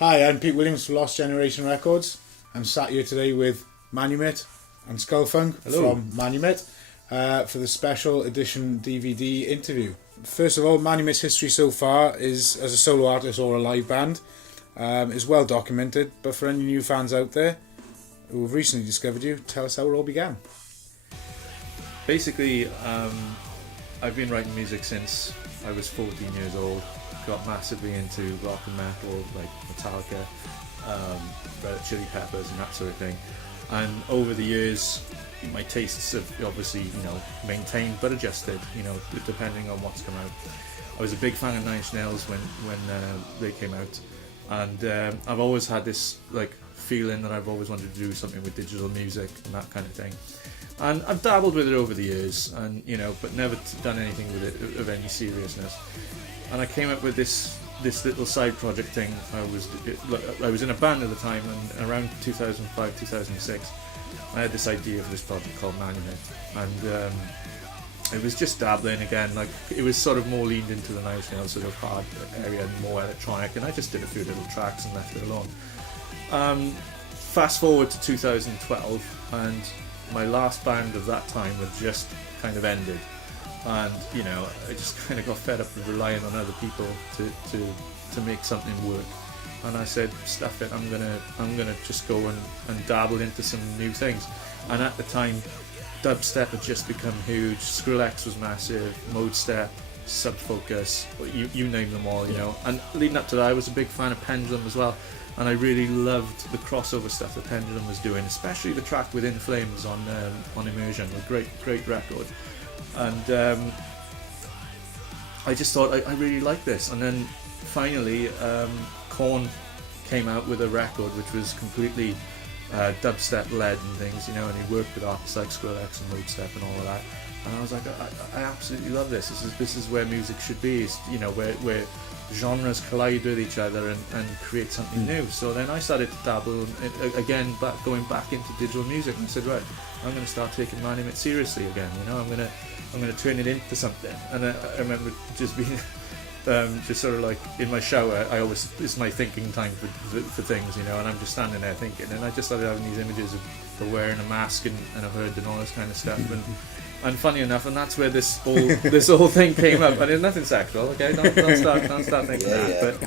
Hi, I'm Pete Williams from Lost Generation Records. I'm sat here today with Manumit and Skullfunk from Manumit for the special edition DVD interview. First of all, Manumit's history so far is as a solo artist or a live band is well documented, but for any new fans out there who have recently discovered you, tell us how it all began. Basically, I've been writing music since I was 14 years old. Got massively into rock and metal, like Metallica, Red Hot Chili Peppers and that sort of thing. And over the years, my tastes have obviously, maintained but adjusted, depending on what's come out. I was a big fan of Nine Inch Nails when they came out, and I've always had this feeling that I've always wanted to do something with digital music and that kind of thing. And I've dabbled with it over the years, and but never done anything with it of any seriousness. And I came up with this little side project thing. I was in a band at the time, and around 2005, 2006, I had this idea of this project called Manumit, and it was just dabbling again. It was sort of more leaned into the nice, sort of hard area and more electronic. And I just did a few little tracks and left it alone. Fast forward to 2012, and my last band of that time had just kind of ended. And I just kind of got fed up with relying on other people to make something work. And I said, stuff it, I'm gonna just go and dabble into some new things. And at the time, dubstep had just become huge. Skrillex was massive, Mode Step, Subfocus, you name them all, And leading up to that, I was a big fan of Pendulum as well. And I really loved the crossover stuff that Pendulum was doing, especially the track with In Flames on Immersion, a great record. And I just thought I really liked this. And then finally Korn came out with a record which was completely dubstep led and things, and he worked with artists like Skrillex and Mode Step and all of that. And I was like, I absolutely love this. This is where music should be. It's, where genres collide with each other and create something new. So then I started to dabble again, going back into digital music, and I said, right, I'm going to start taking Manumit seriously again. I'm going to turn it into something. And I remember just being just sort of like in my shower. It's my thinking time for things, and I'm just standing there thinking, and I just started having these images of wearing a mask and a hood and all this kind of stuff. And funny enough, and that's where this whole thing came up. And it's nothing sexual, okay? Don't start thinking that.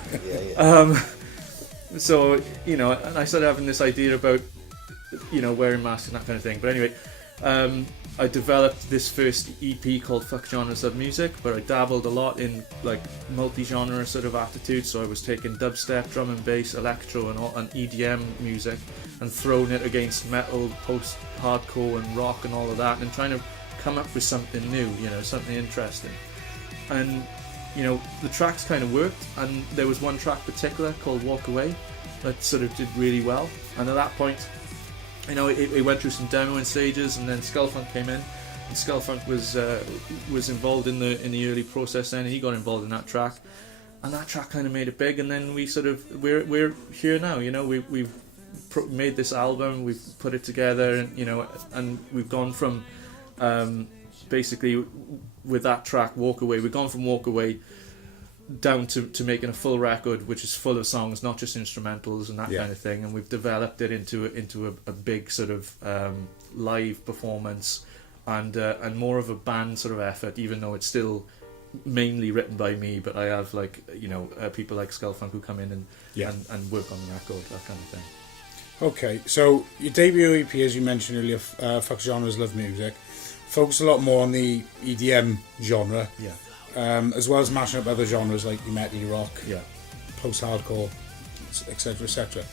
But so and I started having this idea about wearing masks and that kind of thing. But anyway, I developed this first EP called Fuck Genres of Music, but I dabbled a lot in multi-genre sort of attitude. So I was taking dubstep, drum and bass, electro and EDM music and throwing it against metal, post-hardcore and rock and all of that, and trying to come up with something new, something interesting. And the tracks kind of worked, and there was one track particular called Walk Away that sort of did really well. And at that point, it went through some demoing stages, and then Skullfunk came in, and Skullfunk was involved in the early process. Then he got involved in that track, and that track kind of made it big. And then we're here now. We've made this album, we've put it together, and we've gone from basically with that track Walk Away, we've gone from Walk Away down to making a full record which is full of songs, not just instrumentals and that kind of thing, and we've developed it into a big sort of live performance and more of a band sort of effort, even though it's still mainly written by me, but I have people like Skullfunk who come in and work on the record, that kind of thing. Okay, so your debut EP, as you mentioned earlier, Fuck Genres Love Music, focused a lot more on the EDM genre, as well as mashing up other genres like your metal, rock, post-hardcore, etc., etc.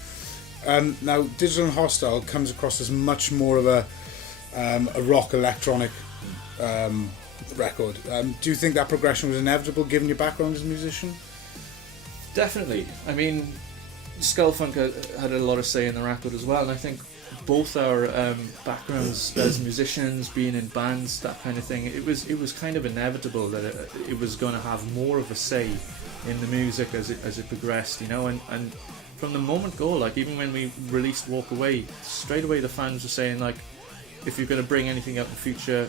Now, Digital and Hostile comes across as much more of a rock electronic record. Do you think that progression was inevitable, given your background as a musician? Definitely. I mean, Skullfunk had a lot of say in the record as well, and I think both our backgrounds as musicians, being in bands, that kind of thing, it was kind of inevitable that it was going to have more of a say in the music as it progressed, and from the moment go, even when we released Walk Away, straight away the fans were saying, if you're going to bring anything out in the future,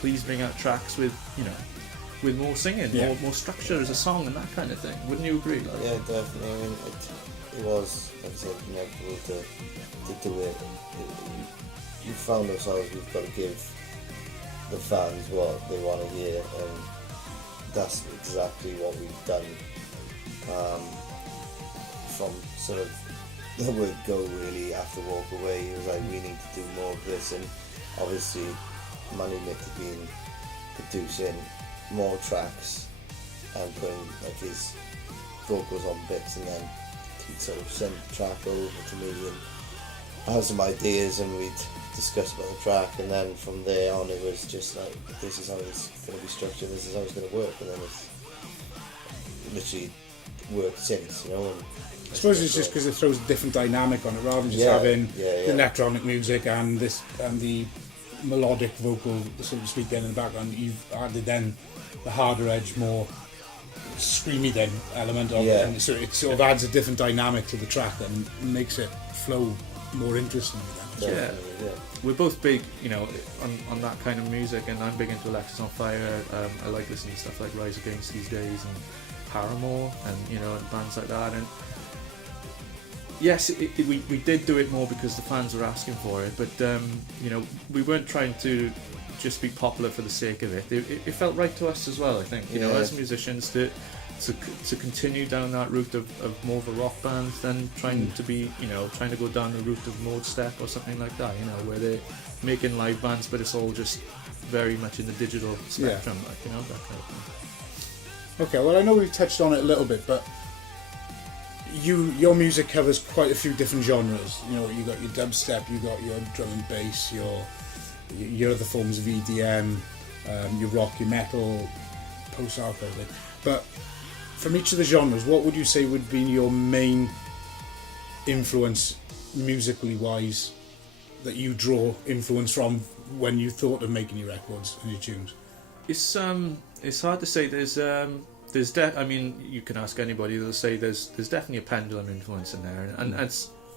please bring out tracks with more singing, more structure as a song and that kind of thing. Wouldn't you agree? Yeah, definitely. I mean, it was, like I said, inevitable to do it. We found ourselves, we've got to give the fans what they want to hear, and that's exactly what we've done. From sort of the word go, really, after Walk Away, it was like, we need to do more of this, and obviously Manumit had been producing more tracks and putting like his vocals on bits, and then he'd sort of send the track over to me and I had some ideas, and we'd discuss about the track, and then from there on it was just like, this is how it's going to be structured, this is how it's going to work, and then it's literally worked since, you know. And I suppose it's just because it throws a different dynamic on it, rather than just having the electronic music and the melodic vocal, so to speak, then in the background. You've added then the harder edge, more screamy then element of it, and so it sort of adds a different dynamic to the track and makes it flow more interestingly then. We're both big, you know, on that kind of music, and I'm big into Alexis on Fire. I like listening to stuff like Rise Against these days, and Paramore, and you know, and bands like that. And yes, we did do it more because the fans were asking for it, but you know, we weren't trying to just be popular for the sake of it. It felt right to us as well, I think, you know, as musicians to continue down that route of more of a rock band than trying to be, you know, trying to go down the route of Mode Step or something like that, you know, where they're making live bands but it's all just very much in the digital spectrum, like, you know, that kind of thing. Okay, well, I know we've touched on it a little bit, but your music covers quite a few different genres. You know, you got your dubstep, you got your drum and bass, your other forms of EDM, your rock, your metal, post-hardcore thing. But from each of the genres, what would you say would be your main influence, musically wise, that you draw influence from when you thought of making your records and your tunes? It's hard to say. I mean, you can ask anybody, they'll say there's definitely a pendulum influence in there, and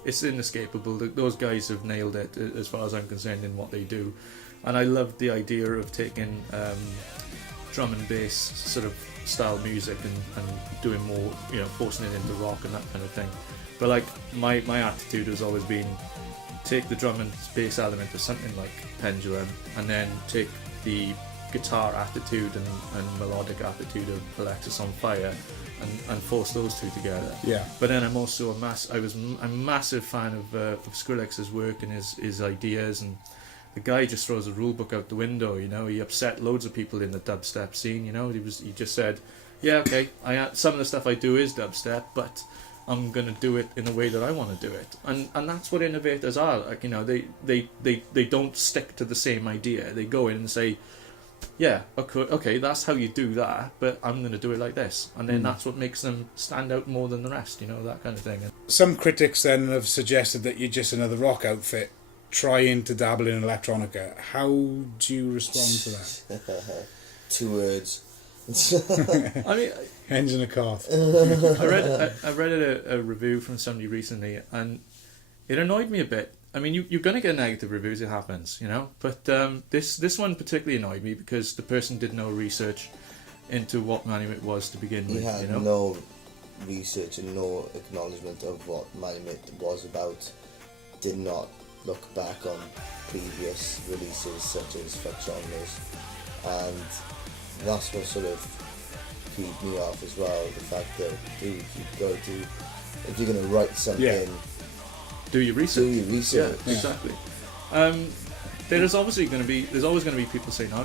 it's inescapable. Those guys have nailed it as far as I'm concerned in what they do, and I love the idea of taking drum and bass sort of style music and doing more, you know, forcing it into rock and that kind of thing. But like my attitude has always been, take the drum and bass element of something like Pendulum, and then take the guitar attitude and melodic attitude of Alexis on Fire and force those two together. Yeah. But then I'm also I'm a massive fan of Skrillex's work and his ideas, and the guy just throws a rule book out the window, you know. He upset loads of people in the dubstep scene, you know. He just said, yeah, okay, some of the stuff I do is dubstep, but I'm going to do it in a way that I want to do it. And that's what innovators are, like, you know, they don't stick to the same idea. They go in and say, yeah, okay, that's how you do that, but I'm going to do it like this. And then that's what makes them stand out more than the rest, you know, that kind of thing. Some critics then have suggested that you're just another rock outfit trying to dabble in electronica. How do you respond to that? 2 words. I mean, hens in a cart. I read a review from somebody recently, and it annoyed me a bit. I mean, you're going to get negative reviews, it happens, you know. But this one particularly annoyed me because the person did no research into what Manumit was to begin with. He had, you know? No research and no acknowledgement of what Manumit was about. Did not look back on previous releases such as Fuck Genres, and that's what sort of peeved me off as well. The fact that, dude, you've got to do, if you're going to write something. Do your research. Yeah, exactly. There's always going to be people saying, "Oh,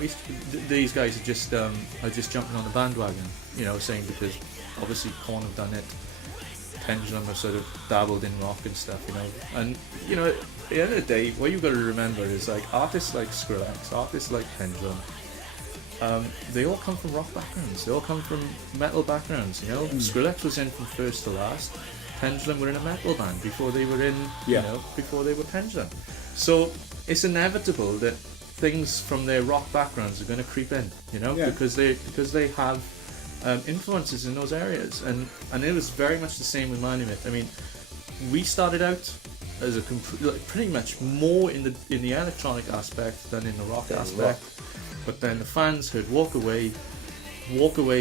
these guys are just jumping on the bandwagon," you know, saying because obviously Korn have done it, Pendulum have sort of dabbled in rock and stuff, you know. And you know, at the end of the day, what you've got to remember is like artists like Skrillex, artists like Pendulum, they all come from rock backgrounds. They all come from metal backgrounds, you know. Skrillex was in from first to last. Pendulum were in a metal band before they were before they were Pendulum. So it's inevitable that things from their rock backgrounds are going to creep in, you know, because they have influences in those areas, and it was very much the same with Manumit. I mean, we started out as pretty much more in the electronic aspect than in the rock aspect, but then the fans heard Walk Away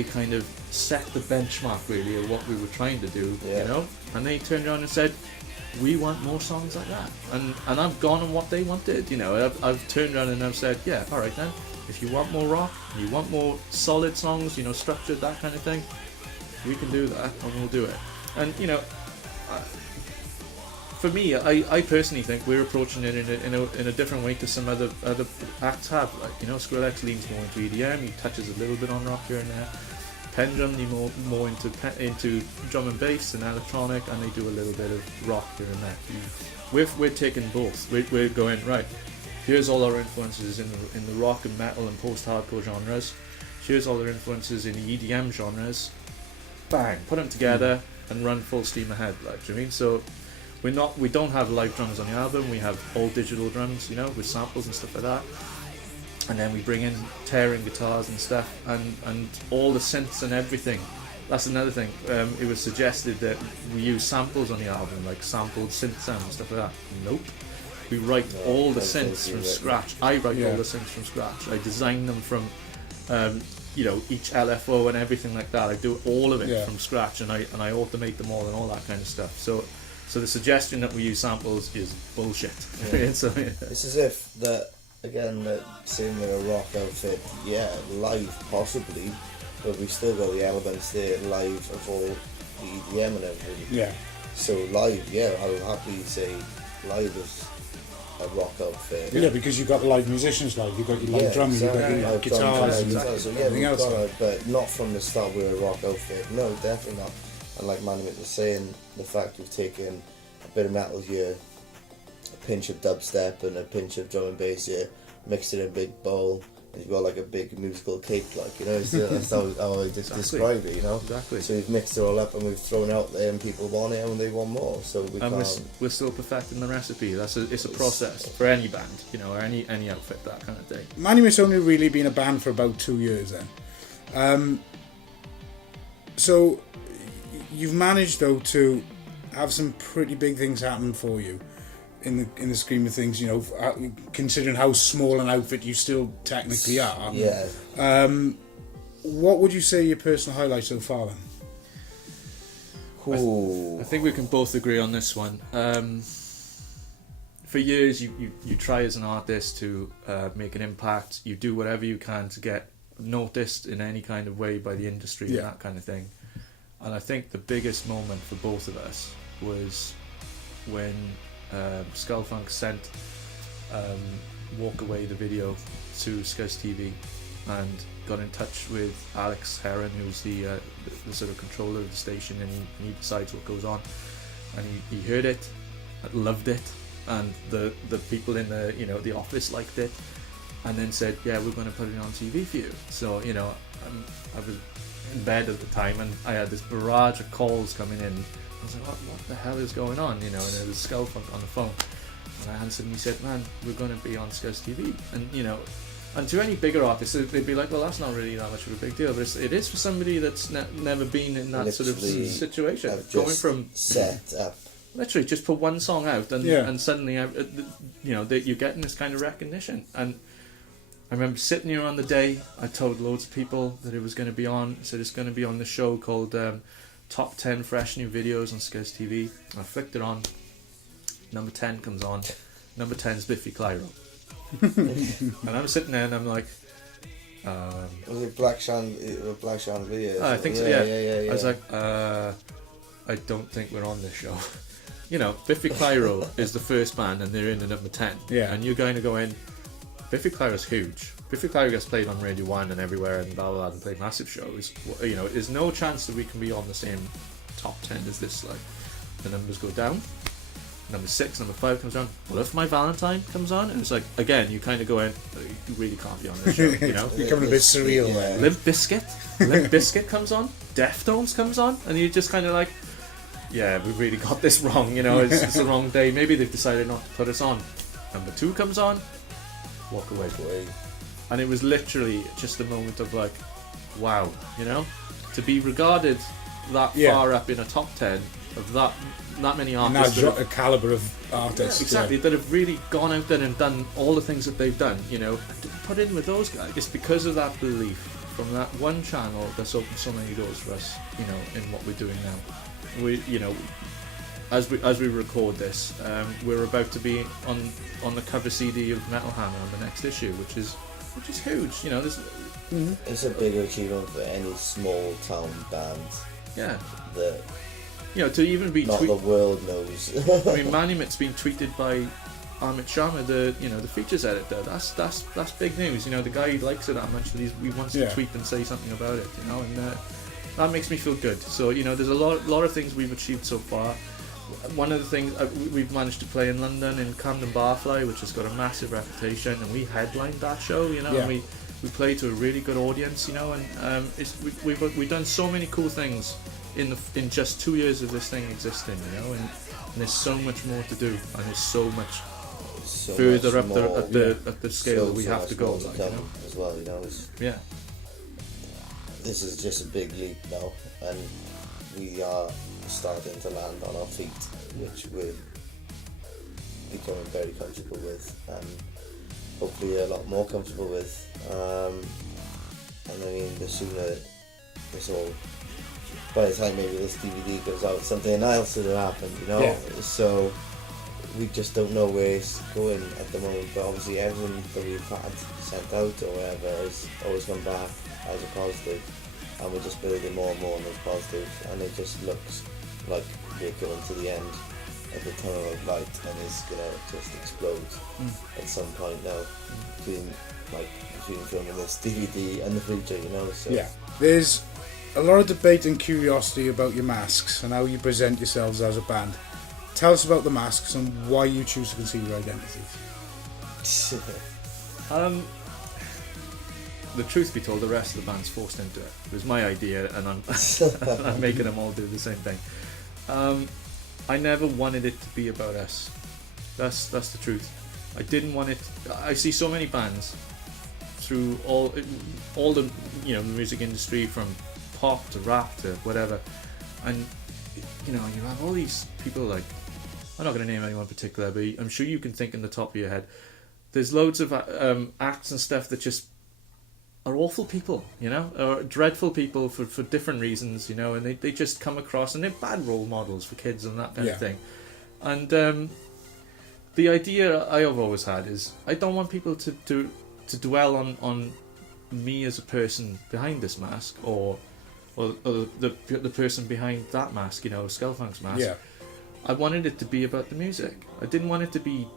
kind of set the benchmark really of what we were trying to do, you know. and they turned around and said, we want more songs like that, and I've gone on what they wanted. You know, I've turned around and I've said, yeah, all right then, if you want more rock, you want more solid songs, you know, structured, that kind of thing, we can do that, and we'll do it. And you know, for me, I personally think we're approaching it in a different way to some other acts have. Like, you know, Skrillex leans more into EDM, he touches a little bit on rock here and there. Pendulum, they more into drum and bass and electronic, and they do a little bit of rock here and there. We're taking both. We're going, right, here's all our influences in the rock and metal and post-hardcore genres. Here's all our influences in the EDM genres. Bang, put them together and run full steam ahead. Like, do you know what I mean? So we don't have live drums on the album. We have all digital drums, you know, with samples and stuff like that. And then we bring in tearing guitars and stuff, and all the synths and everything. That's another thing. It was suggested that we use samples on the album, like sampled synth sound and stuff like that. Nope. We write all the synths from scratch. I write all the synths from scratch. I design them from, you know, each LFO and everything like that. I do all of it from scratch, and I automate them all and all that kind of stuff. So the suggestion that we use samples is bullshit. Yeah. So, it's as if that. Again, that same with a rock outfit, yeah, live possibly, but we've still got the elements there live of all the EDM and everything. Yeah. So live, yeah, I would happily say live is a rock outfit. Yeah, because you've got the live musicians, like you've got your live drumming, exactly. you've got your Live guitars, drums, and so yeah, everything we've else. got it, but not from the start with a rock outfit. No, definitely not. And like Manumit was saying, the fact we've taken a bit of metal here, a pinch of dubstep and a pinch of drum and bass here, mixed it in a big bowl, and you've got like a big musical cake, like, you know, that's how I describe it, you know. Exactly. So we've mixed it all up and we've thrown it out there, and people want it and they want more. So we're still perfecting the recipe. It's a process for any band, you know, or any outfit, that kind of thing. Manumit's only really been a band for about 2 years then. So you've managed though to have some pretty big things happen for you in the scheme of things, you know, considering how small an outfit you still technically are. Yeah. What would you say your personal highlight so far then? I think we can both agree on this one. For years you try as an artist to make an impact. You do whatever you can to get noticed in any kind of way by the industry and that kind of thing. And I think the biggest moment for both of us was when Skullfunk sent Walk Away, the video, to Scuzz TV, and got in touch with Alex Heron, who's the sort of controller of the station, and he decides what goes on. And he heard it, loved it, and the people in the office liked it, and then said, yeah, we're going to put it on TV for you. So, you know, I was in bed at the time, and I had this barrage of calls coming in. I was like, what the hell is going on? You know, and there was Skullfunk on the phone, and I answered, and he said, man, we're going to be on Scuzz TV. And, you know, and to any bigger artists, they'd be like, well, that's not really that much of a big deal, but it is for somebody that's never been in that sort of situation. Going from set up, literally just put one song out, and suddenly, you know, that you're getting this kind of recognition. And I remember sitting here on the day, I told loads of people that it was going to be on. I said it's going to be on the show called Top 10 Fresh New Videos on Scuzz TV. I flicked it on. Number 10 comes on. Number 10 is Biffy Clyro. And I'm sitting there and I'm like, was it Black Chandelier? I think so, yeah. I was like, I don't think we're on this show. You know, Biffy Clyro is the first band and they're in at number 10. Yeah. And you're going to go in. Biffy Clyro's huge. Biffy Clyro gets played on Radio 1 and everywhere and blah blah blah and play massive shows. You know, there's no chance that we can be on the same top 10 as this. Like, the numbers go down. Number 6, number 5 comes on. What if My Valentine comes on? And it's like, again, you kind of go in, you really can't be on this show, you know? Becoming a bit surreal there. Limp Bizkit comes on. Deftones comes on. And you're just kind of like, yeah, we really got this wrong, you know? It's the wrong day. Maybe they've decided not to put us on. Number 2 comes on. Walk Away. And it was literally just a moment of like, wow, you know? To be regarded that far up in a top 10 of that many artists. And that calibre of artists. Yeah, exactly, that have really gone out there and done all the things that they've done, you know, put in with those guys. It's because of that belief from that one channel that's opened so many doors for us, you know, in what we're doing now. We, you know, as we record this, we're about to be on the cover CD of Metal Hammer on the next issue, which is huge. You know, there's It's a bigger achievement for any small town band yeah, that you know, to even be not the world knows. I mean, Manumit's been tweeted by Amit Sharma, the features editor. That's big news. You know, the guy likes it that much that he wants to tweet and say something about it. You know, and that makes me feel good. So you know, there's a lot of things we've achieved so far. One of the things we've managed to play in London in Camden Barfly, which has got a massive reputation, and we headlined that show. You know, and we played to a really good audience. You know, and we've done so many cool things in just 2 years of this thing existing. You know, and there's so much more to do, and there's so much further up the scale we have to go. Like, you know? As well, you know. This is just a big leap now, and we are starting to land on our feet, which we're becoming very comfortable with, and hopefully a lot more comfortable with. And I mean, the sooner this all, by the time maybe this DVD goes out, something else will have happened, you know. Yeah. So we just don't know where it's going at the moment, but obviously everything that we've had sent out or whatever has always come back as a positive, and we're just building more and more on those positives, and it just looks like we're coming to the end of the tunnel of light, and it's gonna just explode at some point now, between filming this DVD and the future, you know. So yeah, there's a lot of debate and curiosity about your masks and how you present yourselves as a band. Tell us about the masks and why you choose to conceal your identities. The truth be told, the rest of the band's forced into it. It was my idea, and I'm I'm making them all do the same thing. I never wanted it to be about us. That's the truth. I didn't want it. I see so many bands through all the the music industry, from pop to rap to whatever, and you have all these people, like, I'm not going to name anyone particular, but I'm sure you can think in the top of your head. There's loads of acts and stuff that just are awful people, or dreadful people for different reasons, and they just come across, and they're bad role models for kids and that kind of thing. And the idea I have always had is I don't want people to dwell on me as a person behind this mask, or the person behind that mask, Skullfunk's mask. Yeah. I wanted it to be about the music. I didn't want it to be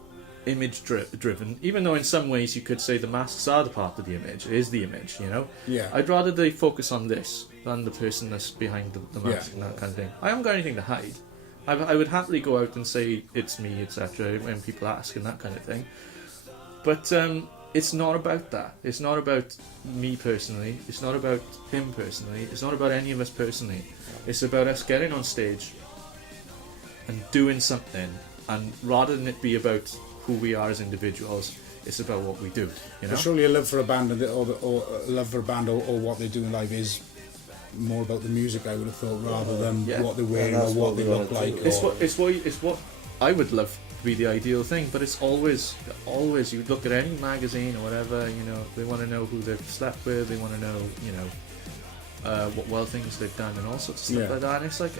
image driven, even though in some ways you could say the masks are the part of the image. It is the image, Yeah. I'd rather they focus on this than the person that's behind the mask and that kind of thing. I haven't got anything to hide. I would happily go out and say it's me, etc. when people ask and that kind of thing. But it's not about that. It's not about me personally. It's not about him personally. It's not about any of us personally. It's about us getting on stage and doing something, and rather than it be about who we are as individuals, it's about what we do. But surely a love for a band or what they do in life is more about the music, I would have thought, rather than what they're wearing or what they look like. It's what I would love to be the ideal thing, but it's always you look at any magazine or whatever, they want to know who they've slept with, they want to know, what things they've done and all sorts of stuff like that. And it's like,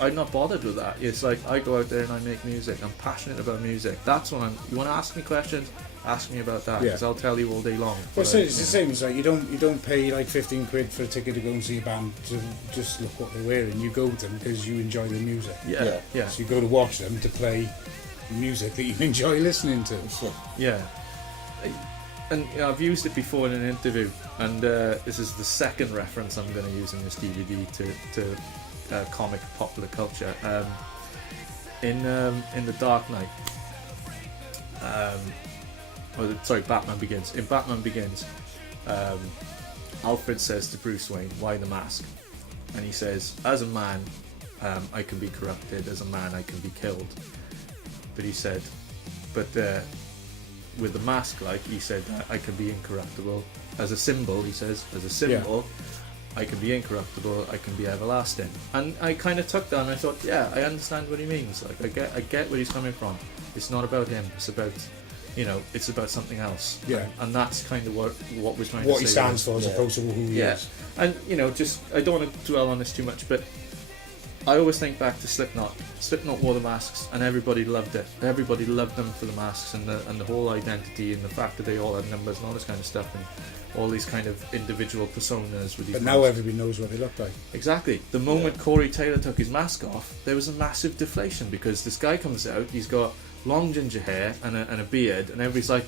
I'm not bothered with that. It's like, I go out there and I make music. I'm passionate about music. That's what you want to ask me questions, ask me about that, because I'll tell you all day long. Well, it's the same. It's like you don't pay like 15 quid for a ticket to go and see a band to just look what they're wearing. You go to them because you enjoy their music. Yeah. So you go to watch them to play music that you enjoy listening to. Yeah. And I've used it before in an interview, and this is the second reference I'm going to use in this DVD to comic popular culture. In The Dark Knight, Batman Begins. In Batman Begins, Alfred says to Bruce Wayne, "Why the mask?" And he says, "As a man, I can be corrupted. As a man, I can be killed." But he said, with the mask, he said, I can be incorruptible. As a symbol, he says, I can be incorruptible, I can be everlasting. And I kind of took that and I thought, I understand what he means. Like, I get where he's coming from. It's not about him. It's about, it's about something else. Yeah. And that's kind of what we're trying to say. What he stands for as opposed to who he is. And, just, I don't want to dwell on this too much, but I always think back to Slipknot. Slipknot wore the masks, and everybody loved it. Everybody loved them for the masks and the whole identity and the fact that they all had numbers and all this kind of stuff and all these kind of individual personas with these. But now everybody knows what they look like. Exactly. The moment Corey Taylor took his mask off, there was a massive deflation because this guy comes out, he's got long ginger hair and a beard, and everybody's like,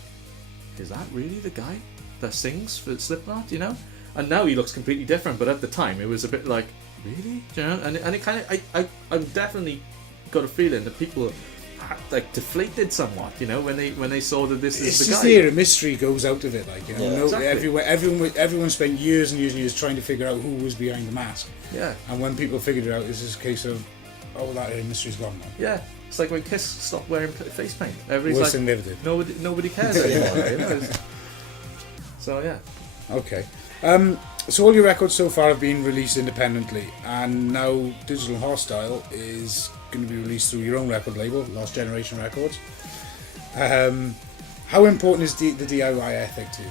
"Is that really the guy that sings for Slipknot?" You know? And now he looks completely different. But at the time, it was a bit like, really? Do you know? And it kind of, I've definitely got a feeling that people like deflated somewhat, you know, when they saw that this is the guy. It's just the air of mystery goes out of it, like, you know. Exactly. Everyone spent years and years and years trying to figure out who was behind the mask. Yeah. And when people figured it out, it's just a case of, oh, that air of mystery's gone now. Yeah. It's like when Kiss stopped wearing face paint. Everybody's worst thing they ever did. Nobody cares anymore. You know? So yeah. Okay. So all your records so far have been released independently, and now Digital Hostile is going to be released through your own record label, Lost Generation Records. How important is the DIY ethic to you?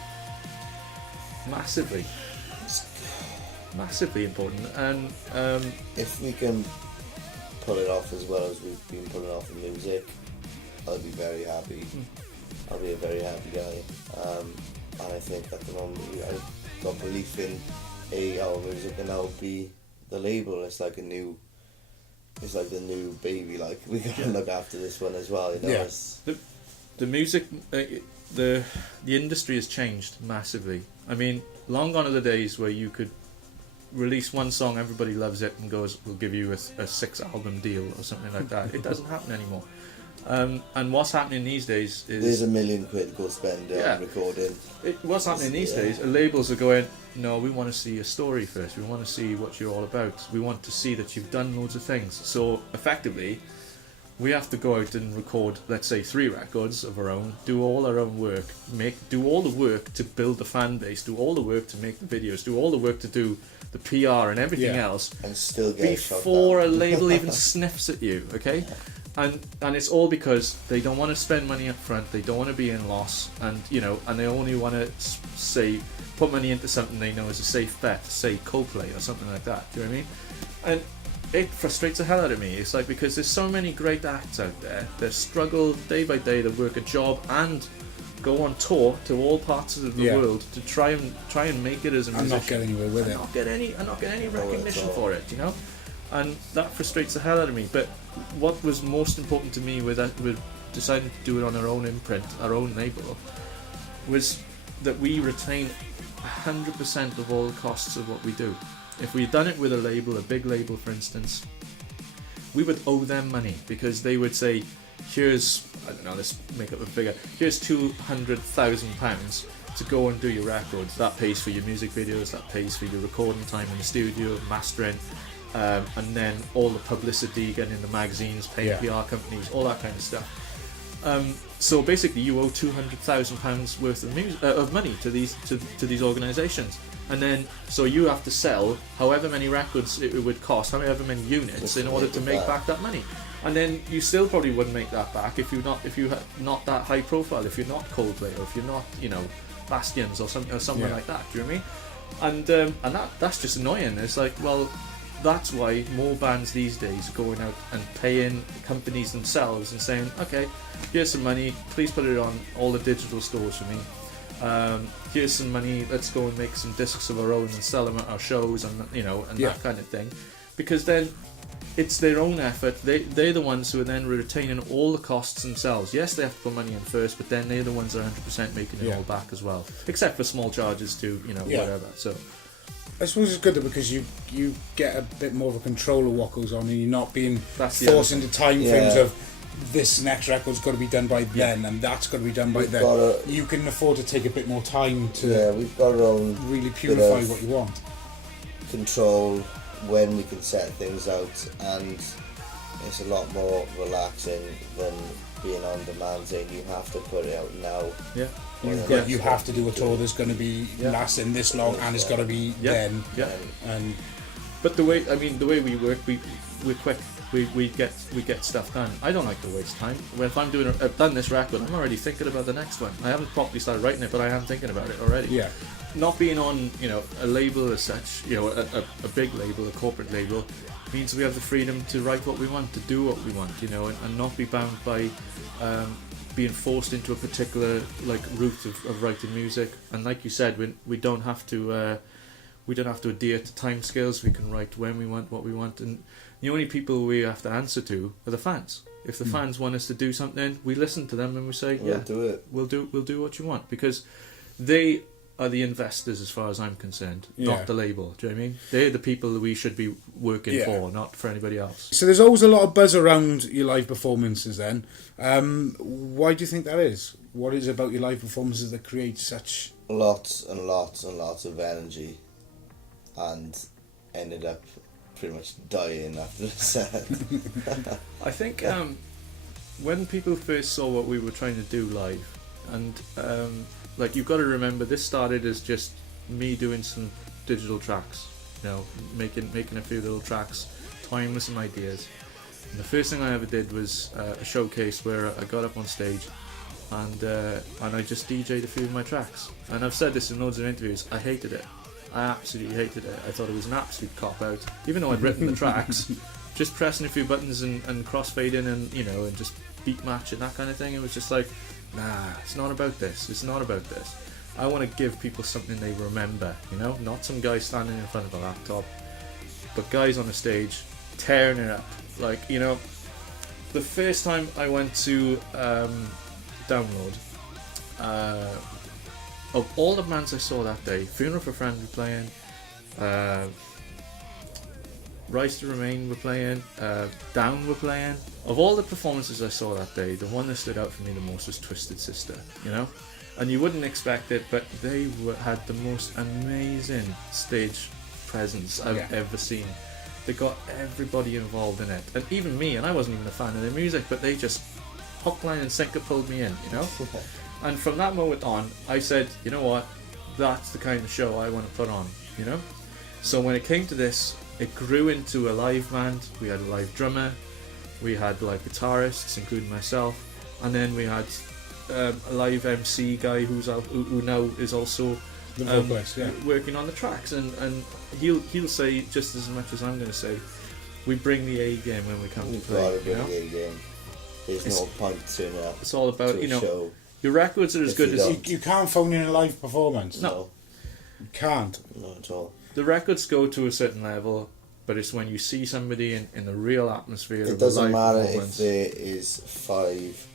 Massively important. And if we can pull it off as well as we've been pulling off the music, I'll be very happy. I'll be a very happy guy. And I think at the moment I've got belief in our music, and that'll be the label. It's like the new baby. Like, we gotta look after this one as well. You know, the music, the industry has changed massively. I mean, long gone are the days where you could release one song, everybody loves it, and goes, "We'll give you a 6-album deal" or something like that. It doesn't happen anymore. And what's happening these days is there's £1 million to go spend on recording. What's happening these days? Labels are going, "No, we want to see a story first. We want to see what you're all about. We want to see that you've done loads of things." So effectively, we have to go out and record, let's say, 3 records of our own, do all our own work, do all the work to build the fan base, do all the work to make the videos, do all the work to do the PR and everything else, and still get before a label even sniffs at you. Okay. And it's all because they don't want to spend money up front, they don't want to be in loss, and and they only want to put money into something they know is a safe bet, say Coldplay or something like that. Do you know what I mean? And it frustrates the hell out of me. It's like, because there's so many great acts out there that struggle day by day to work a job and go on tour to all parts of the world to try and make it as a musician, and not get anywhere with it, and not get any recognition for it. And that frustrates the hell out of me. But what was most important to me with deciding to do it on our own imprint, our own label, was that we retain 100% of all the costs of what we do. If we'd done it with a label, a big label for instance, we would owe them money, because they would say, "Here's, I don't know, let's make up a figure, here's £200,000 to go and do your records. That pays for your music videos, that pays for your recording time in the studio, mastering, and then all the publicity, getting in the magazines, paying PR companies, all that kind of stuff." So basically, you owe £200,000 worth of money to these organisations, and then so you have to sell however many records it would cost, however many units, in order to make back that money. And then you still probably wouldn't make that back if you're not that high profile, if you're not Coldplay, or if you're not Bastions or someone like that. Do you know what I mean? And that's just annoying. It's like, well, that's why more bands these days are going out and paying companies themselves and saying, "Okay, here's some money, please put it on all the digital stores for me. Here's some money, let's go and make some discs of our own and sell them at our shows," and that kind of thing. Because then it's their own effort. They're the ones who are then retaining all the costs themselves. Yes, they have to put money in first, but then they're the ones that are 100% making it all back as well, except for small charges to whatever. So I suppose it's good though, because you get a bit more of a control of what goes on, and you're not being forced into time frames of this next record's got to be done by then, and that's got to be done by then. You can afford to take a bit more time to we've got our own really purify what you want. Control when we can set things out, and it's a lot more relaxing than being on demand, saying you have to put it out now. You have to do a tour that's going to be lasting this long, and it's got to be then. And but the way we work, we're quick. We get stuff done. I don't like to waste time. If I've done this record, I'm already thinking about the next one. I haven't properly started writing it, but I am thinking about it already. Yeah. Not being on a label as such, a big label, a corporate label, means we have the freedom to write what we want, to do what we want, you know, and not be bound by being forced into a particular like route of writing music. And like you said, we don't have to adhere to timescales. We can write when we want, what we want, and the only people we have to answer to are the fans. If the fans want us to do something, we listen to them and we say, We'll do it. We'll do what you want, because they are the investors as far as I'm concerned, not the label. Do you know what I mean? They're the people that we should be working for, not for anybody else. So there's always a lot of buzz around your live performances then. Why do you think that is? What is it about your live performances that creates such... Lots and lots and lots of energy, and ended up pretty much dying after the set. I think when people first saw what we were trying to do live, and like, you've got to remember, this started as just me doing some digital tracks, you know, making a few little tracks, toying with some ideas. And the first thing I ever did was a showcase where I got up on stage and I just DJ'd a few of my tracks. And I've said this in loads of interviews, I hated it. I absolutely hated it. I thought it was an absolute cop-out. Even though I'd written the tracks, just pressing a few buttons and crossfading and, you know, and just beat match and that kind of thing, it was just like, nah, it's not about this. It's not about this. I want to give people something they remember, you know? Not some guy standing in front of a laptop, but guys on the stage tearing it up. Like, you know, the first time I went to download, of all the bands I saw that day, Funeral for a Friend were playing, Rise to Remain were playing, Down were playing. Of all the performances I saw that day, the one that stood out for me the most was Twisted Sister, you know? And you wouldn't expect it, but they had the most amazing stage presence I've ever seen. They got everybody involved in it, and even me, and I wasn't even a fan of their music, but they just hook, line and sinker pulled me in, you know? And from that moment on, I said, you know what, that's the kind of show I want to put on, you know? So when it came to this, it grew into a live band. We had a live drummer, we had live guitarists, including myself, and then we had a live MC guy who now is also the vocalist, working on the tracks, and he'll say just as much as I'm going to say. We bring the A game when we come to play. Bring the A game. There's no point turning up. It's all about, you know, show. Your records are as good as you can't phone in a live performance. No, you can't. Not at all. The records go to a certain level, but it's when you see somebody in the real atmosphere. It doesn't matter if there is 5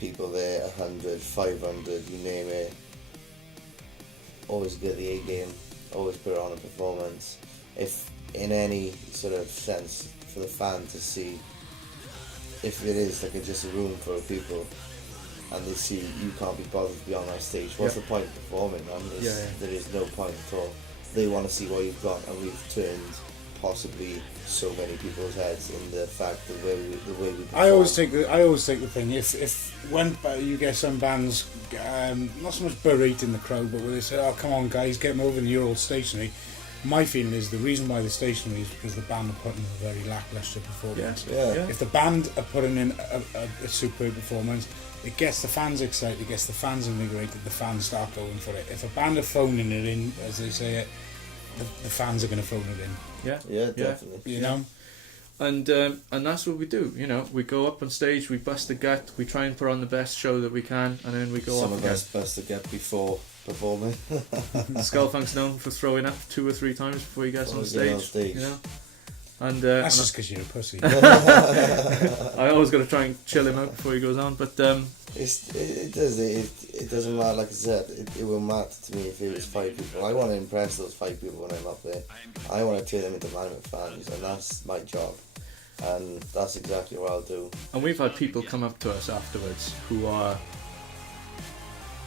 people there, 100, 500, you name it. Always get the A game. Always put on a performance. If in any sort of sense for the fan to see, if it is like just a room full of people, and they see you can't be bothered to be on that stage, what's the point of performing, man? There is no point at all. They want to see what you've got, and we've turned possibly so many people's heads in the fact that the way we perform. I always take the thing, if when you get some bands not so much berating the crowd, but where they say, oh come on guys, get them over and you're all stationary. My feeling is the reason why they're stationary is because the band are putting in a very lacklustre performance. If the band are putting in a superb performance, it gets the fans excited, it gets the fans invigorated, the fans start going for it. If a band are phoning it in, as they say it, the fans are going to phone it in. Yeah, definitely. You know? And that's what we do, you know. We go up on stage, we bust the gut, we try and put on the best show that we can, and then we go off again. Some of us bust the gut before performing. Skullfunk's known for throwing up 2 or 3 times before he gets on stage, you know. And that's just because you're a pussy. I always got to try and chill him out before he goes on, but it doesn't matter. Like I said, it will matter to me if it was 5 people. I want to impress those 5 people when I'm up there. I want to turn them into Manumit fans, and that's my job, and that's exactly what I'll do. And we've had people come up to us afterwards who are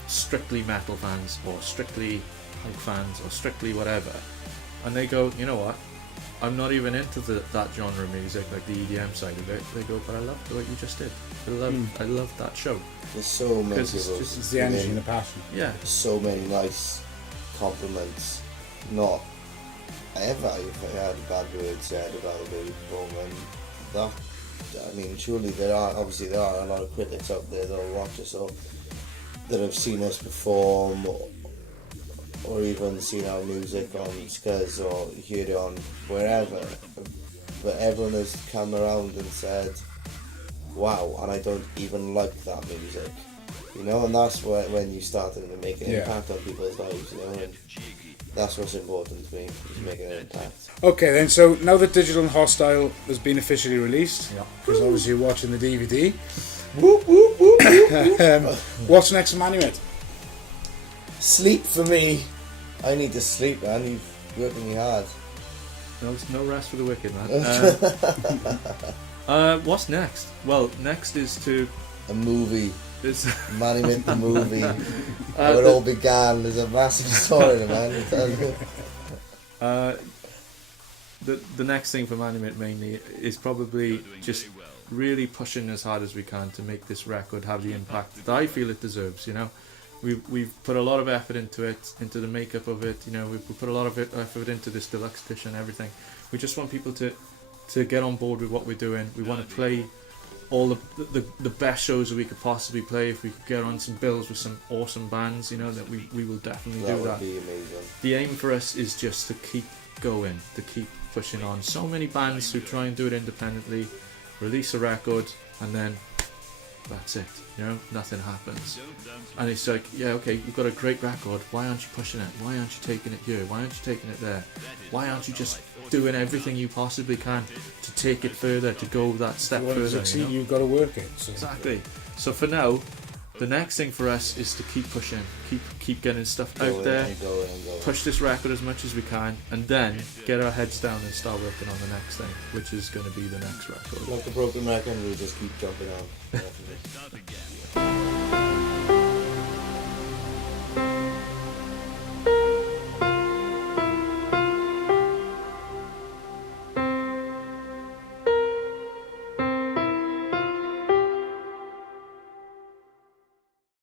strictly metal fans, or strictly punk fans, or strictly whatever, and they go, you know what, I'm not even into that genre of music, like the EDM side of it. They go, but I loved what you just did. I loved that show. There's so many people. It's the energy and the passion. Yeah. So many nice compliments. Not ever I've had a bad word said about a baby performance. That, I mean, surely there are a lot of critics out there that will watch us, or that have seen us perform, or even seen our music on Skuz or heard it on wherever, but everyone has come around and said, wow, and I don't even like that music. You know, and that's when you start to make an impact on people's lives, you know, and that's what's important to me, is making an impact. Okay then, so now that Digital and Hostile has been officially released, because obviously you're watching the DVD, Whoop, whoop, whoop, whoop, whoop. what's next for Manumit? Sleep for me. I need to sleep, man. You've working me hard. No rest for the wicked, man. What's next? Well, next is to... A movie. Manumit the movie. How it all began. There's a massive story there, man. The next thing for Manumit mainly is probably just really pushing as hard as we can to make this record have the impact that I feel it deserves. You know, we've put a lot of effort into it, into the makeup of it. You know, we put a lot of effort into this deluxe edition and everything. We just want people to get on board with what we're doing. We want to play all the best shows that we could possibly play. If we could get on some bills with some awesome bands, you know, that we will definitely do that. That would be amazing. The aim for us is just to keep going, to keep pushing on. So many bands who try and do it independently, release a record, and then that's it, you know, nothing happens. And it's like, yeah, okay, you've got a great record, why aren't you pushing it? Why aren't you taking it here? Why aren't you taking it there? Why aren't you just doing everything you possibly can to take it further, to go that step If you want further? to succeed, You know? you've got to work it. So. Exactly. So for now, the next thing for us is to keep pushing, keep getting stuff out there, Going. push this record as much as we can, and then get our heads down and start working on the next thing, which is going to be the next record. Like a broken record, we'll just keep jumping on.